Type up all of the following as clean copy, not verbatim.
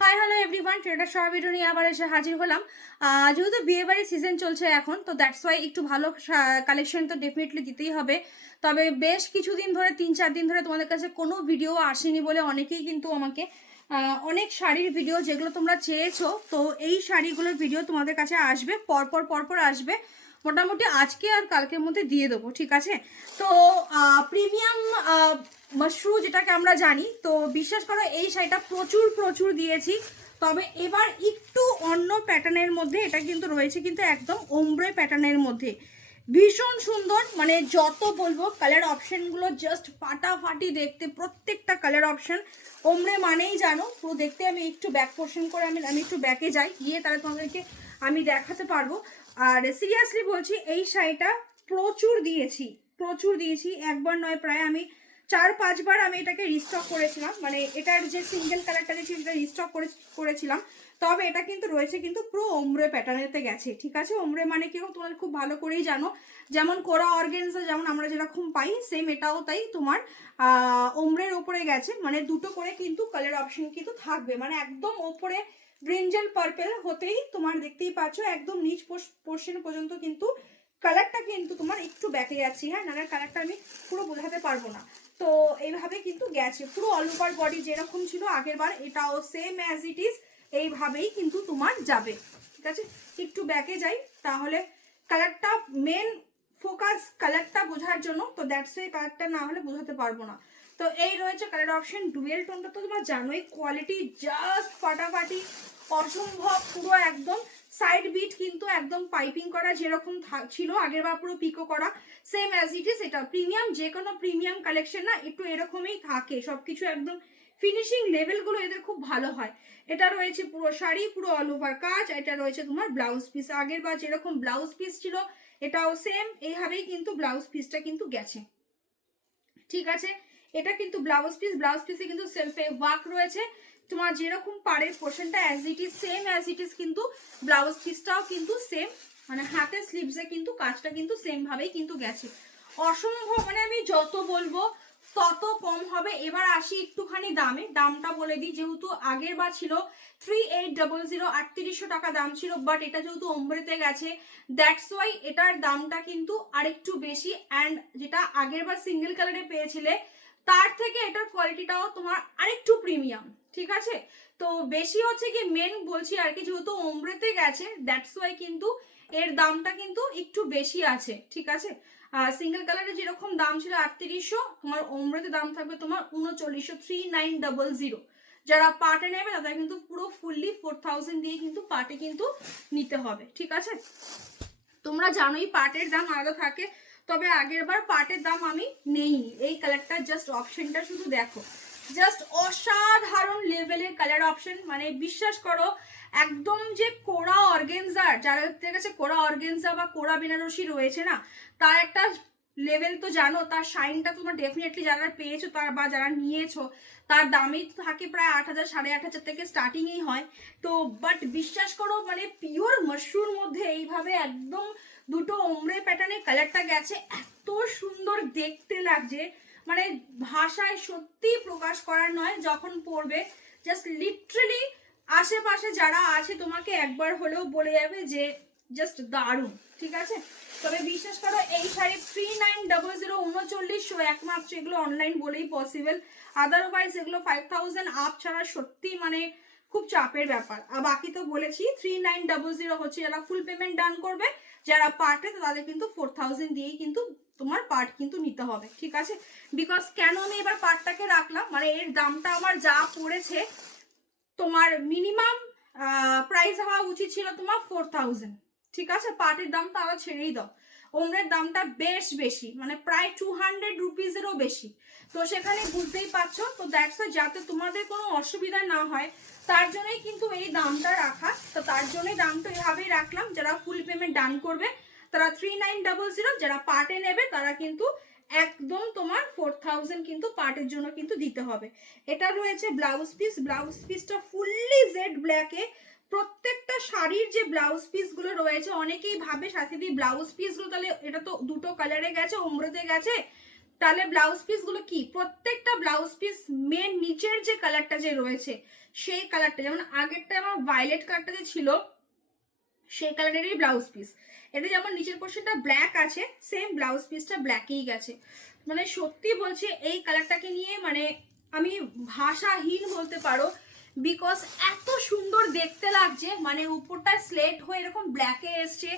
Hi hello everyone, tedder সব video নিয়ে আবার এসে হাজির হলাম। যেহেতু বিয়েবাড়ির সিজন চলছে এখন, তো দ্যাটস ওয়াই একটু ভালো কালেকশন তো ডেফিনেটলি দিতেই হবে। তবে বেশ কিছুদিন ধরে 3-4 দিন ধরে তোমাদের কাছে কোনো ভিডিও আসেনি বলে অনেকেই কিন্তু আমাকে অনেক শাড়ির ভিডিও যেগুলো তোমরা চেয়েছো, তো এই শাড়িগুলোর ভিডিও তোমাদের কাছে আসবে, পরপর আসবে। মোটামুটি আজকে আর কালকের মধ্যে দিয়ে দেবো, ঠিক আছে? তো প্রিমিয়াম মাশরু যেটাকে আমরা জানি, তো বিশ্বাস করো এই শাড়িটা প্রচুর দিয়েছি। তবে এবার একটু অন্য প্যাটার্নের মধ্যে, এটা কিন্তু রয়েছে কিন্তু একদম ওমব্রে প্যাটার্নের মধ্যে, ভীষণ সুন্দর। মানে যত বলবো কালার অপশনগুলো জাস্ট ফাটাফাটি দেখতে, প্রত্যেকটা কালার অপশন। ওমব্রে মানেই জানো পুরো দেখতে। আমি একটু ব্যাক পোর্শন করে আমি একটু ব্যাকে যাই, গিয়ে তাহলে তোমাদেরকে আমি দেখাতে পারবো। আর সিরিয়াসলি বলছি, এই শাড়িটা প্রচুর দিয়েছি, একবার নয়, প্রায় আমি 4-5 বার আমি এটাকে রিস্টক করেছিলাম। মানে এটার যে সিঙ্গেল কালারটা যে সেটা রিস্টক করেছিলাম। তবে এটা কিন্তু রয়েছে কিন্তু পুরো ওমব্রে প্যাটার্নেতে গেছে, ঠিক আছে? ওমব্রে মানে কিরকম তোমরা খুব ভালো করেই জানো, যেমন কোরা অর্গানজা যেমন আমরা যেরকম পাই, সেম এটাও তাই তোমার ওমব্রের ওপরে গেছে। মানে দুটো করে কিন্তু কালার অপশন কিন্তু থাকবে, মানে একদম ওপরে ব্রিঞ্জাল পার্পেল হতেই তোমার দেখতেই পাচ্ছ একদম নিচ পোর্শন পর্যন্ত কিন্তু কালারটা কিন্তু তোমার একটু ব্যাকে যাচ্ছি, হ্যাঁ, নাহলে কালারটা আমি পুরো বোঝাতে পারবো না। তো এইভাবে কিন্তু গেছে পুরো অল ওভার বডি, যেরকম ছিল আগের বার এটাও সেম অ্যাজ ইট ইজ এইভাবেই কিন্তু তোমার যাবে, ঠিক আছে? একটু ব্যাকে যাই, তাহলে কালারটা মেন ফোকাস কালারটা বোঝার জন্য, তো দ্যাটস ওয়াই কালারটা না হলে বোঝাতে পারবো না। তো এই রয়েছে কালার অপশন। ডুয়েল টোনটা তো তোমরা জানোই, কোয়ালিটি জাস্ট ফাটাফাটি, অসম্ভব। পুরো একদম সাইড বিট কিন্তু একদম পাইপিং করা, যেরকম ছিল আগের বার পুরো পিকো করা, সেম অ্যাজ ইট ইজ। এটা প্রিমিয়াম, যে কোনো প্রিমিয়াম কালেকশন না একটু এরকমই থাকে সবকিছু, একদম ফিনিশিং লেভেলগুলো এদের খুব ভালো হয়। এটা রয়েছে পুরো শাড়ি, পুরো অল ওভার কাজ। এটা রয়েছে তোমার ব্লাউজ পিস, আগের বার যেরকম ব্লাউজ পিস ছিল এটাও সেম এইভাবেই কিন্তু ব্লাউজ পিসটা কিন্তু গেছে, ঠিক আছে? এটা কিন্তু ব্লাউজ পিসে কিন্তু সেলফে ওয়ার্ক রয়েছে। তোমার যেরকম পাড়ের পোর্শনটা as it is same as it is, কিন্তু ব্লাউজ পিসটাও কিন্তু সেম, মানে হাতের স্লিভসে কিন্তু কাজটা কিন্তু সেম ভাবেই কিন্তু গেছে। অসম্ভব, মানে আমি যত বলবো তত কম হবে। এবার আসি একটুখানি দামটা বলে দিই। যেহেতু আগের বার ছিল 3800, 3800 টাকা দাম ছিল, বাট এটা যেহেতু ওমব্রেতে গেছে দ্যাটস ওয়াই এটার দামটা কিন্তু আরেকটু বেশি। অ্যান্ড যেটা আগের বার সিঙ্গেল কালারে পেয়েছিলে তার থেকে এটার কোয়ালিটিটাও তোমার আরেকটু প্রিমিয়াম, ঠিক আছে? তো বেশি হচ্ছে কি মেন বলছি আর কি, যেহেতু ওমব্রেতে গেছে দ্যাটস ওয়াই কিন্তু এর দামটা কিন্তু একটু বেশি আছে, ঠিক আছে? সিঙ্গেল কালারে যেরকম দাম ছিল 3800, তোমার ওমব্রেতে দাম থাকবে তোমার 3900, 3900। যারা পার্টে নেবে তাদের কিন্তু পুরো ফুললি 4000 দিয়ে কিন্তু পার্টে কিন্তু নিতে হবে, ঠিক আছে? তোমরা জানোই পার্টের দাম আলাদা থাকে, তবে আগের বার পার্টের দাম আমি নেইনি। এই কালারটা জাস্ট অপশনটা শুধু দেখো, জাস্ট অসাধারণ লেভেলের কালার অপশন। মানে বিশ্বাস করো একদম যে কোরা অর্গেনজার, যাদের কাছে কোরা অর্গেনজা বা কোরা বেনারসি রয়েছে না, তার একটা লেভেল তো জানো, তার শাইনটা তোমার ডেফিনেটলি যারা পেয়েছো তার বা যারা নিয়েছো তার দামই থাকে প্রায় 8000, 8500 থেকে স্টার্টিংই হয়। তো বাট বিশ্বাস করো মানে পিওর মাশরুর মধ্যে এইভাবে একদম দুটো ওমরে প্যাটার্নে কালারটা গেছে, এত সুন্দর দেখতে লাগছে, মানে ভাষায় সত্যি প্রকাশ করার নয়। যখন পড়বে জাস্ট লিটারালি আশেপাশে যারা আছে তোমাকে একবার হলেও বলে যাবে যে জাস্ট দারুণ, ঠিক আছে? তবে বিশ্বাস করো এই শাড়ি 3900, 3900 একমাত্র এগুলো অনলাইন বলেই পসিবল, আদারওয়াইজ এগুলো 5000 আপ ছাড়া সত্যি মানে খুব চাপের ব্যাপার। আর বাকি তো বলেছি 3900 হচ্ছে যারা ফুল পেমেন্ট ডান করবে, যারা পার্টে তো তাদের কিন্তু 4000 দিয়েই কিন্তু তোমার পার্ট কিন্তু নিতে হবে, ঠিক আছে? বিকজ কেন আমি এবার পার্টটাকে রাখলাম, মানে এর দামটা আমার যা পড়েছে, তোমার মিনিমাম প্রাইস হওয়া উচিত ছিল তোমার 4000, ঠিক আছে? পার্টের দামটা আবার ছেড়েই দাও, ওমরের দামটা বেশ বেশি, মানে প্রায় 200 রুপিসেরও বেশি। তো সেখানে বুঝতেই পারছো। তো দ্যাটস যাতে তোমাদের কোনো অসুবিধা না হয় তার জন্যই কিন্তু এই দামটা রাখা। তো তার জন্যই দামটা এভাবেই রাখলাম। যারা ফুল পেমেন্ট ডান করবে তারা 3900, যারা পার্টে নেবে তারা কিন্তু একদম তোমার 4000 কিন্তু পার্টের জন্য কিন্তু দিতে হবে। এটা রয়েছে ব্লাউজ পিসটা ফুললি জেড ব্ল্যাকে। প্রত্যেকটা শাড়ির যে ব্লাউজ পিসগুলো রয়েছে অনেকেই ভাবে সাথে দিয়ে ব্লাউজ পিসগুলো, তাহলে এটা তো দুটো কালারে গেছে, ওমরাতে গেছে, তাহলে ব্লাউজ পিসগুলো কি, প্রত্যেকটা ব্লাউজ পিস মেন নিচের যে কালারটা যে রয়েছে সেই কালারটা, যেমন আগেরটা আমার ভায়োলেট কালারটা যে ছিল সেই কালারেরই ব্লাউজ পিস। এটা যেমন নিচের পোর্শনটা ব্ল্যাক আছে, সেম ব্লাউজ পিসটা ব্ল্যাকেই গেছে। মানে সত্যি বলছি এই কালারটাকে নিয়ে মানে আমি ভাষাহীন বলতে পারো, বিকজ এত সুন্দর দেখতে লাগছে। মানে উপরটা স্লেট হয়ে এরকম ব্ল্যাকে এসছে,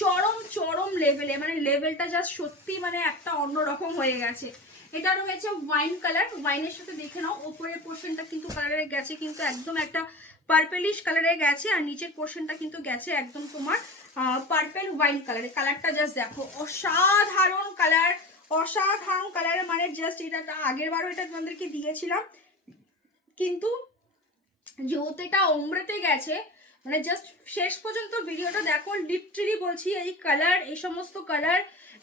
চরম চরম লেভেলে, মানে লেভেলটা জাস্ট সত্যি মানে একটা অন্যরকম হয়ে গেছে। এটা রয়েছে ওয়াইন কালার, ওয়াইনের সাথে দেখে নাও ওপরের পোর্শনটা কিন্তু কালারে গেছে কিন্তু একদম একটা পার্পেলিশ কালারে গেছে, আর নিচের পোর্শনটা কিন্তু গেছে একদম তোমার পার্পেল ওয়াইন কালারে। কালারটা জাস্ট দেখো, অসাধারণ কালার, অসাধারণ কালার। মানে জাস্ট এটা আগের বারও এটা তোমাদেরকে দিয়েছিলাম, কিন্তু যেহেতু এটা ওমরাতে গেছে, মানে জাস্ট শেষ পর্যন্ত ভিডিওটা দেখো। লিটারালি বলছি এই কালার, এই সমস্ত কালার,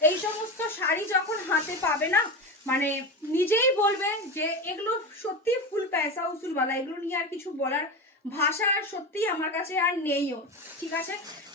এই সমস্ত শাড়ি যখন হাতে পাবে না, মানে নিজেই বলবেন যে এগুলো সত্যি ফুল পয়সা উসুলওয়ালা। এগুলো নিয়ে আর কিছু বলার ভাষা সত্যি আমার কাছে আর নেইও, ঠিক আছে।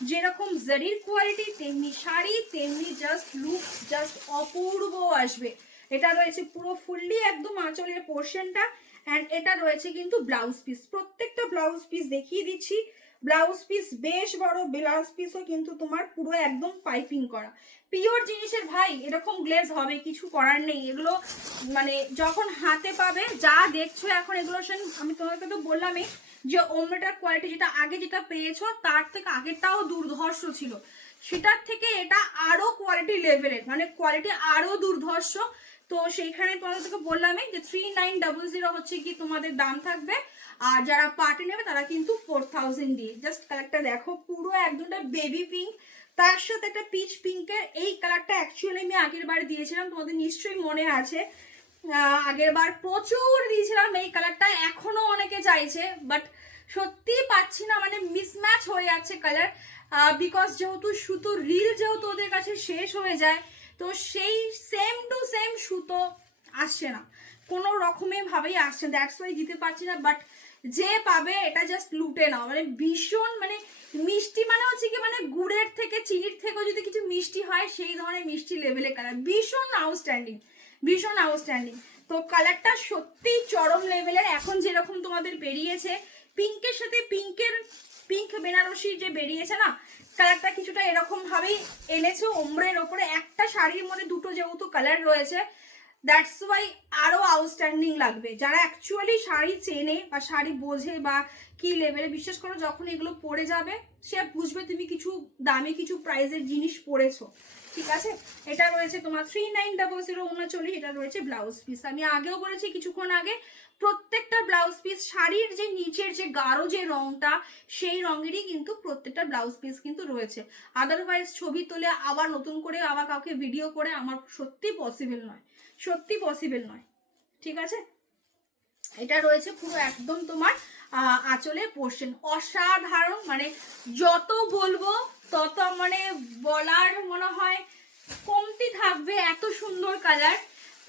যেরকম জারির কোয়ালিটি তেমনি শাড়ি, তেমনি জাস্ট লুক জাস্ট অপূর্ব আসবে। এটা রয়েছে পুরো ফুললি একদম আঁচলের পোর্শনটা, অ্যান্ড এটা রয়েছে কিন্তু ব্লাউজ পিস। প্রত্যেকটা ব্লাউজ পিস দেখিয়ে দিচ্ছি। ব্লাউজ পিস বেশ বড়, ব্লাউজ পিসও কিন্তু তোমার পুরো একদম পাইপিং করা পিওর জিনিসের ভাই। এরকম গ্লেজ হবে, কিছু করার নেই। এগুলো মানে যখন হাতে পাবে, যা দেখছো এখন এগুলো আমি তোমাকে তো বললামই যে ওমরাটার কোয়ালিটি যেটা আগে যেটা পেয়েছো তার থেকে আগেরটাও দুর্ধর্ষ ছিল, সেটার থেকে এটা আরো কোয়ালিটি লেভেলের, মানে কোয়ালিটি আরো দুর্ধর্ষ। তো সেইখানে তোমাদেরকে বললামই যে 3900 হচ্ছে কি তোমাদের দাম থাকবে, আর যারা পার্টি নেবে তারা কিন্তু 4000 দিয়ে। জাস্ট কালারটা দেখো, পুরো একদমটা বেবি পিঙ্ক, তার সাথে একটা পিচ পিঙ্কের। এই কালারটা অ্যাকচুয়ালি আমি আগের বার দিয়েছিলাম, তোমাদের নিশ্চয়ই মনে আছে। আগের বার প্রচুর দিয়েছিলাম এই কালারটা, এখনো অনেকে চাইছে, বাট সত্যি পাচ্ছি না, মানে মিসম্যাচ হয়ে যাচ্ছে কালার। বিকজ যেহেতু সুতো রিল যেহেতু ওদের কাছে শেষ হয়ে যায়, তো সেই সেম টু সেম সুতো আসছে না, কোনো রকমের ভাবেই আসছে, দ্যাটস ওয়াই দিতে পারছি না। বাট যে পাবে এটা জাস্ট লুটে নাও, মানে ভীষণ মানে মিষ্টি, মানে হচ্ছে কি মানে গুড়ের থেকে চিনির থেকেও যদি কিছু মিষ্টি হয় সেই ধরনের মিষ্টি লেভেলের কালার, ভীষণ আউটস্ট্যান্ডিং, ভীষণ আউটস্ট্যান্ডিং। তো কালারটা সত্যি চরম লেভেলের। এখন যেরকম তোমাদের বেরিয়েছে পিঙ্কের সাথে পিঙ্ক বেনারসি যে বেরিয়েছে না, কালারটা কিছুটা এরকম ভাবেই এনেছে ওমরের ওপরে। একটা শাড়ির মধ্যে দুটো যেহেতু কালার রয়েছে, দ্যাটস ওয়াই আরো আউটস্ট্যান্ডিং লাগবে। যারা অ্যাকচুয়ালি শাড়ি চেনে বা শাড়ি বোঝে বা কি লেভেলে, বিশ্বাস করো যখন এগুলো পরে যাবে সে বুঝবে তুমি কিছু দামি কিছু প্রাইজের জিনিস পরেছো, ঠিক আছে। এটা রয়েছে তোমার 3900 এটা রয়েছে ব্লাউজ পিস। আমি আগেও বলেছি কিছুক্ষণ আগে, প্রত্যেকটা ব্লাউজ পিস শাড়ির যে নিচের যে গাঢ় যে রংটা সেই রঙেরই কিন্তু প্রত্যেকটা ব্লাউজ পিস কিন্তু রয়েছে। আদারওয়াইজ ছবি তুলে আবার নতুন করে আবার কাউকে ভিডিও করে আমার সত্যি পসিবল নয়, সত্যি পসিবল নয়, ঠিক আছে। এটা রয়েছে পুরো একদম তোমার আঁচলের পোর্শন, অসাধারণ। মানে যত বলবো তত মানে বলার মনে হয় কমতি থাকবে, এত সুন্দর কালার।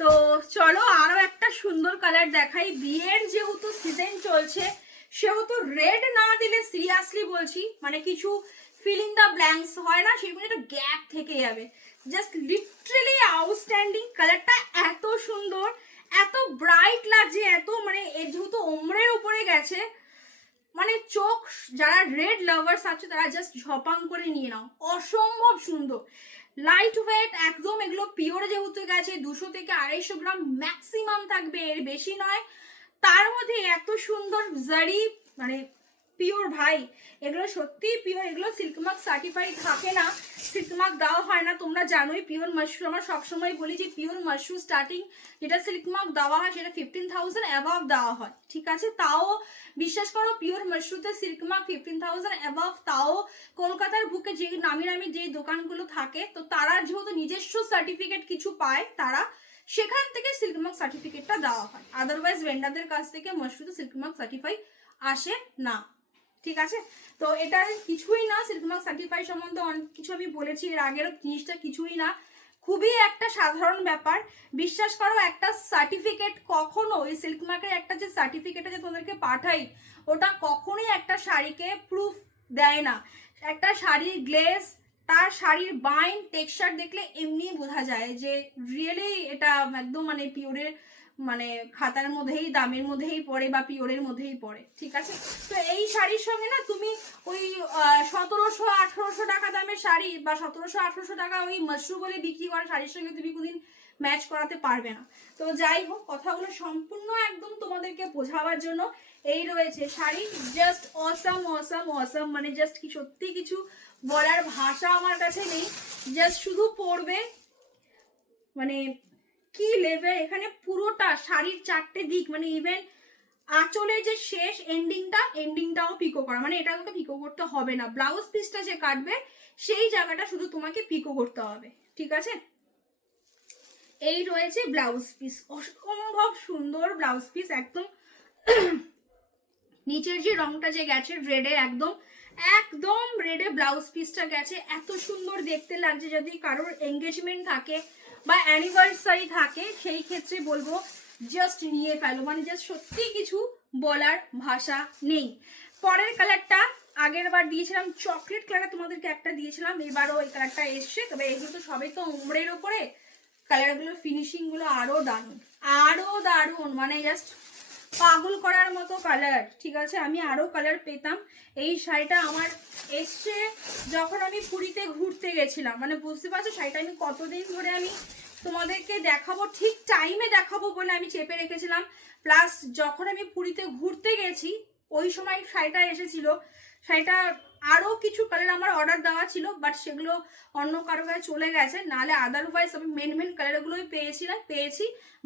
তো চলো আরো একটা সুন্দর কালার দেখাই। বিয়ের যেহেতু সিজন চলছে সেহেতু রেড না দিলে সিরিয়াসলি বলছি মানে কিছু ফিলিং দ্য ব্ল্যাঙ্কস হয় না, সেগুলো একটা গ্যাপ থেকে যাবে। জাস্ট লিটারালি আউটস্ট্যান্ডিং, কালারটা এত সুন্দর, এত ব্রাইট লাগছে, এত মানে যেহেতু ওমরের উপরে গেছে, মানে চোখ যারা রেড লাভার্স আছে তারা জাস্ট ঝপাং করে নিয়ে নাও, অসম্ভব সুন্দর। লাইট ওয়েট একদম, এগুলো পিওর যেহেতু গেছে 200 থেকে 250 গ্রাম ম্যাক্সিমাম থাকবে, এর বেশি নয়। তার মধ্যে এত সুন্দর জারি, মানে পিওর ভাই, এগুলো সত্যি পিওর। এগুলো সিল্ক মার্ক সার্টিফাইড থাকে না, সিল্ক মার্ক দেওয়া হয় না, তোমরা জানোই। পিওর মাশরুম আমরা সবসময় বলি যে পিওর মাশরুম স্টার্টিং যেটা সিল্ক মার্ক দেওয়া হয় সেটা 15,000 অ্যাবাভ দেওয়া হয়, ঠিক আছে। তাও বিশ্বাস করো পিওর মাশরুমতে সিল্ক মার্ক 15,000 অ্যাবাভ, তাও কলকাতার বুকে যে নামি নামি যে দোকানগুলো থাকে, তো তারা যেহেতু নিজস্ব সার্টিফিকেট কিছু পায়, তারা সেখান থেকে সিল্ক মার্ক সার্টিফিকেটটা দেওয়া হয়। আদারওয়াইজ ভেন্ডারদের কাছ থেকে মাশরুমে সিল্ক মার্ক সার্টিফাই আসে না, ঠিক আছে। তো এটা কিছুই না, সিল্ক মার্ক সার্টিফাই সম্বন্ধে অনেক কিছু আমি বলেছি এর আগের, জিনিসটা কিছুই না, খুবই একটা সাধারণ ব্যাপার। বিশ্বাস করো একটা সার্টিফিকেট কখনো, এই সিল্ক মার্কের একটা যে সার্টিফিকেটটা যে তোমাদেরকে পাঠাই, ওটা কখনোই একটা শাড়িকে প্রুফ দেয় না। একটা শাড়ির গ্লেজ তার শাড়ির বাইন্ড টেক্সচার দেখলে এমনিই বোঝা যায় যে রিয়েলি এটা একদম মানে পিওরের মানে খাতার মধ্যেই দামের মধ্যেই পড়ে বা পিওরের মধ্যেই পড়ে, ঠিক আছে। তো এই শাড়ির সঙ্গে না তুমি ওই 1700-1800 টাকা দামের শাড়ি বা 1700-1800 টাকা ওই মাশরু বলে বিক্রি করা শাড়ির সঙ্গে তুমি কোনদিন ম্যাচ করাতে পারবে না। তো যাই হোক, কথাগুলো সম্পূর্ণ একদম তোমাদেরকে বোঝাবার জন্য এই রয়েছে sari. Just awesome awesome awesome, মানে জাস্ট কি সত্যি কিছু বলার ভাষা আমার কাছে নেই। জাস্ট শুধু পরবে, মানে কি লেভেল। এখানে পুরোটা শাড়ির 4টে দিক, মানে ইভেন আঁচলের যে শেষ এন্ডিংটাও পিকো করা, মানে এটা তোমাকে পিকো করতে হবে না। ব্লাউজ পিসটা যে কাটবে সেই জায়গাটা শুধু তোমাকে পিকো করতে হবে, ঠিক আছে। এই রয়েছে ব্লাউজ পিস, অসম্ভব সুন্দর ব্লাউজ পিস। একদম নিচের যে রংটা যে গেছে রেডে, একদম একদম রেডে ব্লাউজ পিসটা গেছে। এত সুন্দর দেখতে লাগছে। যদি কারোর এঙ্গেজমেন্ট থাকে বা অ্যানিভার্সারি থাকে সেই ক্ষেত্রে বলবো জাস্ট নিয়ে ফেলো, মানে জাস্ট সত্যি কিছু বলার ভাষা নেই। পরের কালারটা আগের বার দিয়েছিলাম চকলেট কালার, তোমাদেরকে একটা দিয়েছিলাম, এবারও এই কালারটা এসছে। তবে এগুলো তো সবাই তো উমরের ওপরে, কালারগুলো ফিনিশিংগুলো আরও দারুণ, আরও দারুণ, মানে জাস্ট পাগল করার মতো কালার, ঠিক আছে। আমি আরও কালার পেতাম। এই শাড়িটা আমার এসছে যখন আমি পুরীতে ঘুরতে গেছিলাম, মানে বুঝতে পারছো শাড়িটা আমি কতদিন ধরে আমি তোমাদেরকে দেখাবো, ঠিক টাইমে দেখাবো বলে আমি চেপে রেখেছিলাম। প্লাস যখন আমি পুরীতে ঘুরতে গেছি ওই সময় শাড়িটা এসেছিল। শাড়িটা আরও কিছু কালার আমার অর্ডার দেওয়া ছিল, বাট সেগুলো অন্য কারো কাছে চলে গেছে। নাহলে আদারওয়াইজ আমি মেন কালারগুলোই পেয়েছি,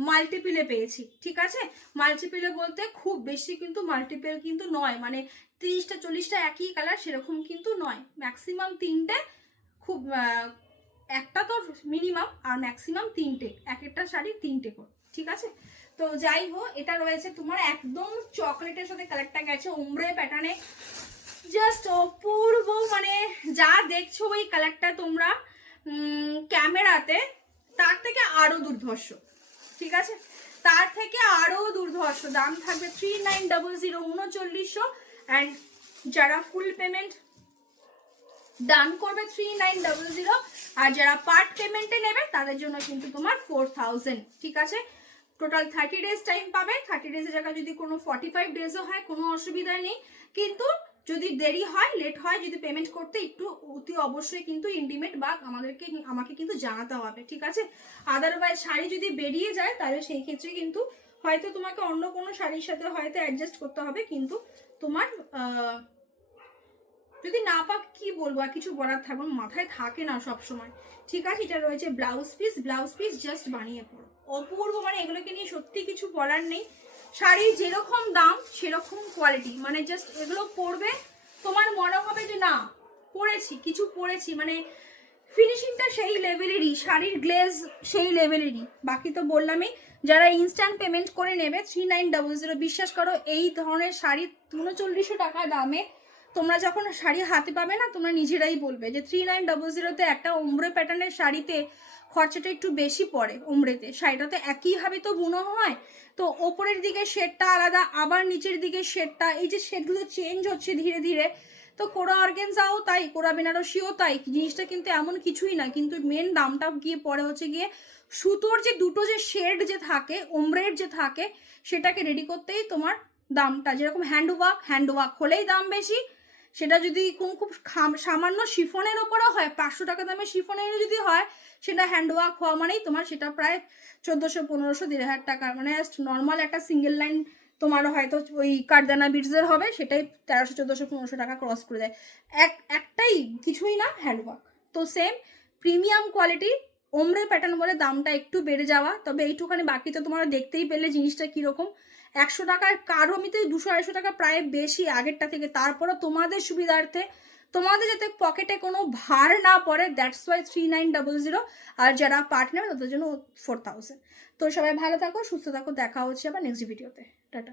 মাল্টিপিলে পেয়েছি, ঠিক আছে। মাল্টিপিলে বলতে খুব বেশি কিন্তু মাল্টিপল কিন্তু নয়, মানে 30টা 40টা একই কালার সেরকম কিন্তু নয়। ম্যাক্সিমাম 3টে, খুব একটা তো মিনিমাম, আর ম্যাক্সিমাম 3টে, এক একটা শাড়ি 3টে করে, ঠিক আছে। তো যাই হোক, এটা রয়েছে তোমার একদম চকলেটের সাথে কালারটা গেছে ওমরে প্যাটার্নে, জাস্ট অপূর্ব। মানে যা দেখছো ওই কালারটা তোমরা ক্যামেরাতে, তার থেকে আরো দুর্ধর্ষ, ঠিক আছে, তার থেকে আরো দুর্ধর্ষ। দাম থাকবে 3900, 3900। অ্যান্ড যারা ফুল পেমেন্ট ডান করবে 3900, আর যারা পার্ট পেমেন্টে নেবে তাদের জন্য কিন্তু তোমার 4000, ঠিক আছে। টোটাল 30 ডেজ টাইম পাবে। 30 ডেজের জায়গায় যদি কোনো 45 ডেজও হয় কোনো অসুবিধা নেই, কিন্তু যদি দেরি হয়, লেট হয়, যদি পেমেন্ট করতে একটু অতি অবশ্যই কিন্তু ইন্টিমেট বা আমাকে কিন্তু জানাতে হবে, ঠিক আছে। আদারওয়াইজ শাড়ি যদি বেরিয়ে যায় তাহলে সেই ক্ষেত্রে কিন্তু হয়তো তোমাকে অন্য কোনো শাড়ির সাথে হয়তো অ্যাডজাস্ট করতে হবে, কিন্তু তোমার যদি না পাক কি বলবো, আর কিছু বলার থাকবে মাথায় থাকে না সব সময়, ঠিক আছে। এটা রয়েছে ব্লাউজ পিস জাস্ট বানিয়ে পড়ো, অপূর্ব। মানে এগুলোকে নিয়ে সত্যি কিছু বলার নেই। শাড়ির যেরকম দাম সেরকম কোয়ালিটি, মানে জাস্ট এগুলো পরবে তোমার মনে হবে যে না পরেছি, মানে ফিনিশিংটা সেই লেভেলেরই, শাড়ির গ্লেজ সেই লেভেলেরই। বাকি তো বললামই, যারা ইনস্ট্যান্ট পেমেন্ট করে নেবে 3900, বিশ্বাস করো এই ধরনের শাড়ি 3900 টাকা দামে তোমরা যখন শাড়ি হাতে পাবে না, তোমরা নিজেরাই বলবে যে 3900-তে একটা ওমরে প্যাটার্নের শাড়িতে খরচাটা একটু বেশি পড়ে। ওমরেতে শাড়িটা তো একইভাবে তো বুনো হয়, তো ওপরের দিকে শেডটা আলাদা, আবার নিচের দিকে শেডটা, এই যে শেডগুলো চেঞ্জ হচ্ছে ধীরে ধীরে। তো কোরা অর্গেনজাও তাই, কোরা বেনারসিও তাই, জিনিসটা কিন্তু এমন কিছুই না, কিন্তু মেন দামটা গিয়ে পড়ে হচ্ছে গিয়ে সুতোর যে দুটো যে শেড যে থাকে, ওমরের যে থাকে, সেটাকে রেডি করতেই তোমার দামটা, যেরকম হ্যান্ডওয়ার্ক হলেই দাম বেশি। সেটা যদি খুব সামান্য শিফনের ওপরেও হয়, 500 টাকা দামের শিফনের যদি হয়, সেটা হ্যান্ডওয়ার্ক হওয়া মানেই তোমার সেটা প্রায় 1400-1500, 1500 টাকা, মানে জাস্ট নর্মাল একটা সিঙ্গেল লাইন তোমার হয়তো ওই কারদানা বিটসের হবে, সেটাই 1300-1400-1500 টাকা ক্রস করে দেয়। একটাই কিছুই না, হ্যান্ডওয়ার্ক। তো সেম প্রিমিয়াম কোয়ালিটি ওমরে প্যাটার্ন বলে দামটা একটু বেড়ে যাওয়া, তবে এইটুখানি। বাকি তো তোমরা দেখতেই পেলে জিনিসটা কীরকম। 100 টাকার কারো আমি তো 200-250 টাকা প্রায় বেশি আগেরটা থেকে। তারপরও তোমাদের সুবিধার্থে, তোমাদের যাতে পকেটে কোনো ভার না পড়ে, দ্যাটস ওয়াই 3900। আর যারা পার্টনার তাদের জন্য 4000। তো সবাই ভালো থাকো, সুস্থ থাকো, দেখা হচ্ছে আবার নেক্সট ভিডিওতে। টাটা।